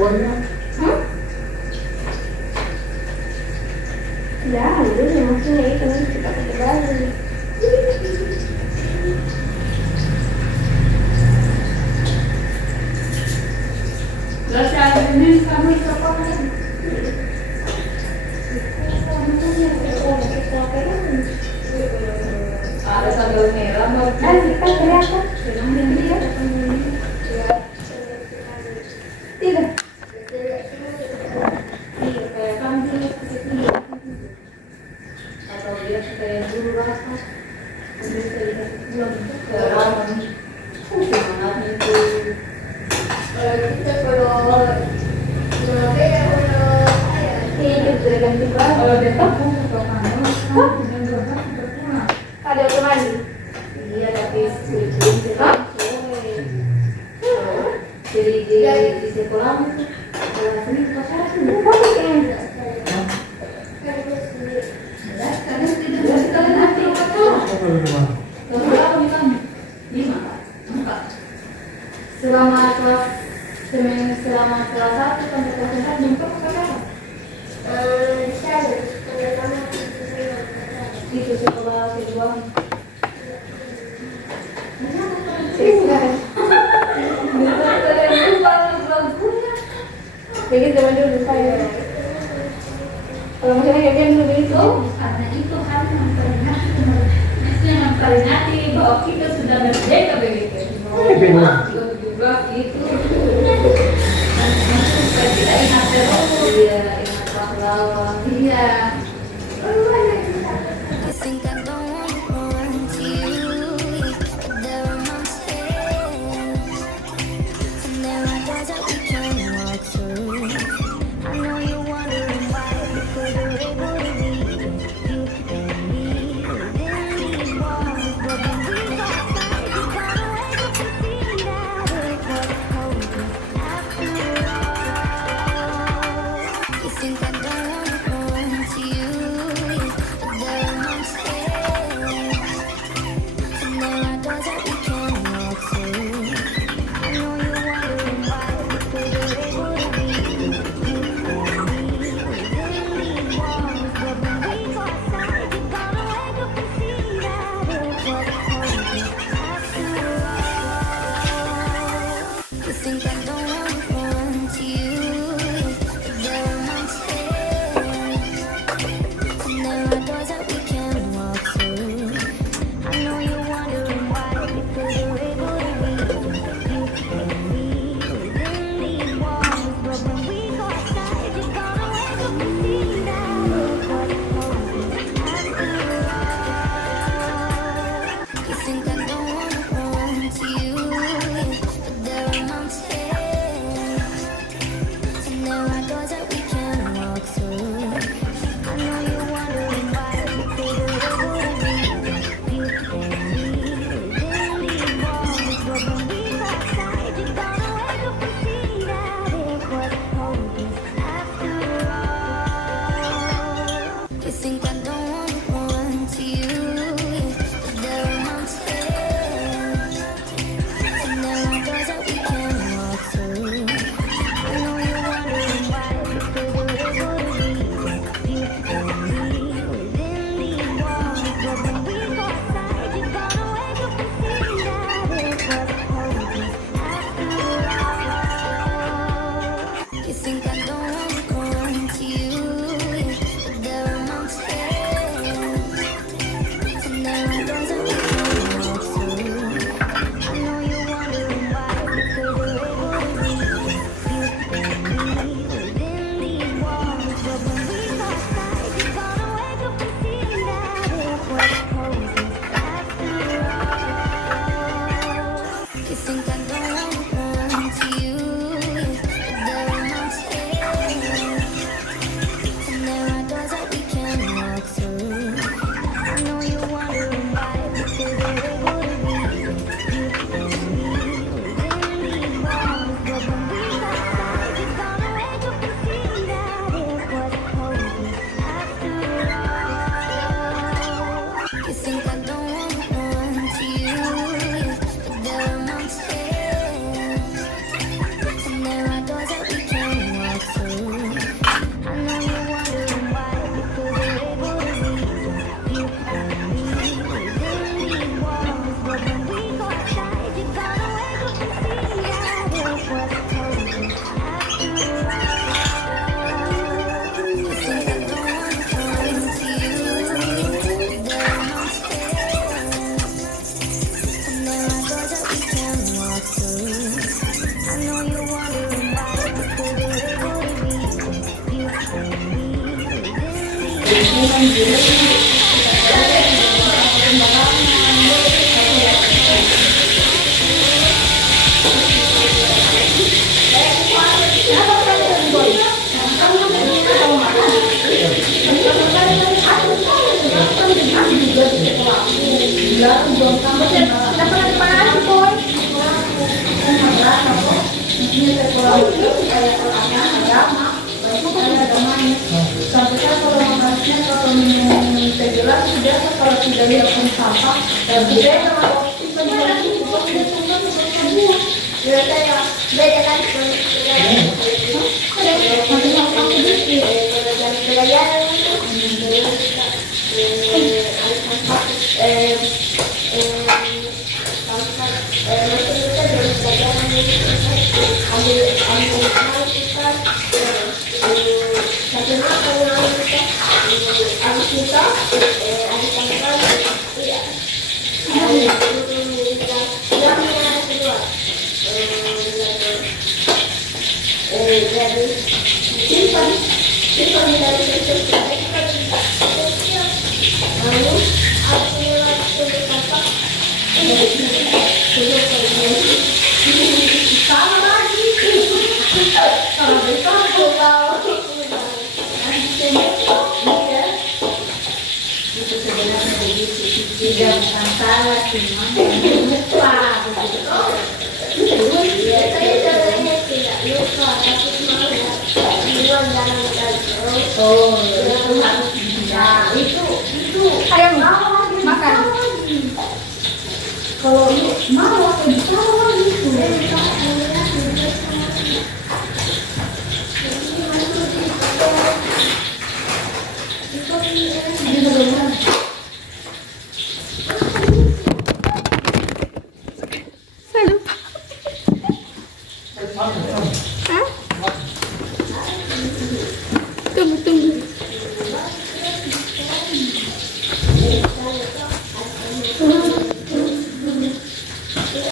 Hmm? Ya, itu maksudnya itu kita pakai baju. Terus yang ini kamu sekolah. Ada sambal merah mau Kita kelihatan. Tidak. iya kayak kambing atau dia kayak dulu rasa terus kayak belum keram gimana itu kalau dia tahu suka mana yang berapa berkurang Ada teman. iya tapi sebelum sekolah jadi di sekolah itu kalau sini pacaran selama kelas 1 sampai kelas 4 belum pernah pacaran itu sekolah kedua Jadi zaman dulu saya. Kalau misalnya kayak gini dulu itu, karena itu kan yang memperingati bahwa kita sudah merdeka begitu. Juga itu supaya kita ingat terus, iya ingat pahlawan, iya. You think I don't want you, but there are mountains, and there are doors that we can walk through. I know you're wondering why, because we're able to be you and me within these walls. But when we go outside, you gotta wake up and see that it was holding after all. You think I don't want you, but there are mountains. Sampai kalau makasnya kalau minum teh gelas sudah kalau tidak dilakukan sampah dan tidak kalau tidak bukan salah cuma lupa saya sebenarnya tidak lupa tapi cuma oh itu harus nah itu Ayo makan. kalau mau salah itu ini bagaimana